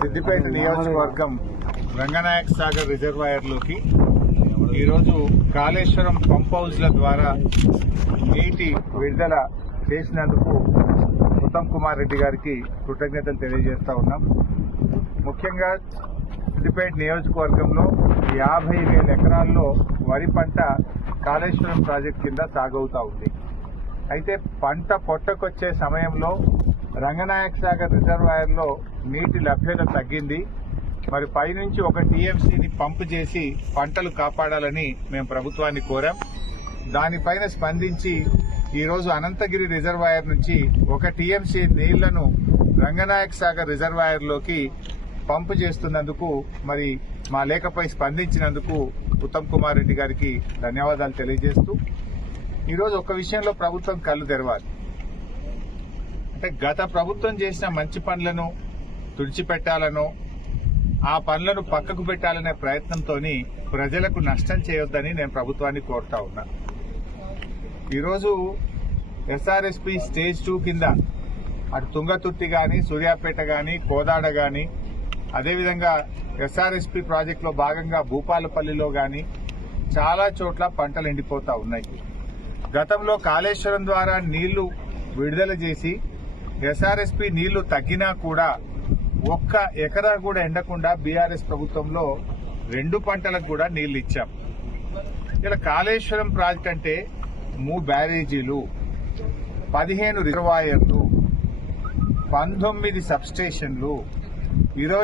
సిద్దిపేట నియోజకవర్గం రంగనాయక్ సాగర్ రిజర్వాయర్లోకి. ఈరోజు కాళేశ్వరం పంప్ హౌస్ల ద్వారా నీటి విడుదల చేసినందుకు ఉత్తమ్ కుమార్ రెడ్డి గారికి కృతజ్ఞతలు తెలియజేస్తా ఉన్నాం. ముఖ్యంగా సిద్దిపేట నియోజకవర్గంలో యాభై వేల ఎకరాల్లో వరి పంట కాళేశ్వరం ప్రాజెక్ట్ కింద సాగవుతా ఉంది. అయితే పంట పొట్టకొచ్చే సమయంలో రంగనాయక సాగర్ రిజర్వాయర్లో నీటి లభ్యత తగ్గింది. మరి పైనుంచి ఒక టీఎంసీని పంపు చేసి పంటలు కాపాడాలని మేము ప్రభుత్వాన్ని కోరాం. దానిపైన స్పందించి ఈరోజు అనంతగిరి రిజర్వాయర్ నుంచి ఒక టీఎంసీ నీళ్ళను రంగనాయక సాగర్ రిజర్వాయర్లోకి పంపు చేస్తున్నందుకు మరి మా లేఖపై స్పందించినందుకు ఉత్తమ్ కుమార్ రెడ్డి గారికి ధన్యవాదాలు తెలియజేస్తూ ఈరోజు ఒక విషయంలో ప్రభుత్వం కళ్ళు తెరవాలి. అంటే గత ప్రభుత్వం చేసిన మంచి పనులను తుడిచిపెట్టాలనో ఆ పనులను పక్కకు పెట్టాలనే ప్రయత్నంతో ప్రజలకు నష్టం చేయొద్దని నేను ప్రభుత్వాన్ని కోరుతా ఉన్నా. ఈరోజు ఎస్ఆర్ఎస్పి స్టేజ్ టూ కింద అటు తుంగతుర్తి కానీ సూర్యాపేట కానీ కోదాడ కానీ అదేవిధంగా ఎస్ఆర్ఎస్పి ప్రాజెక్టులో భాగంగా భూపాలపల్లిలో కానీ చాలా చోట్ల పంటలు ఎండిపోతా ఉన్నాయి. గతంలో కాళేశ్వరం ద్వారా నీళ్ళు విడుదల చేసి ఎస్ఆర్ఎస్పి నీళ్ళు తగ్గినా కూడా ఒక్క ఎకరా కూడా ఎండకుండా బీఆర్ఎస్ ప్రభుత్వంలో రెండు పంటలకు కూడా నీళ్ళు ఇచ్చాం. ఇలా కాళేశ్వరం ప్రాజెక్ట్ అంటే మూడు బ్యారేజీలు పదిహేను రిజర్వాయర్లు పంతొమ్మిది సబ్స్టేషన్లు ఇరవై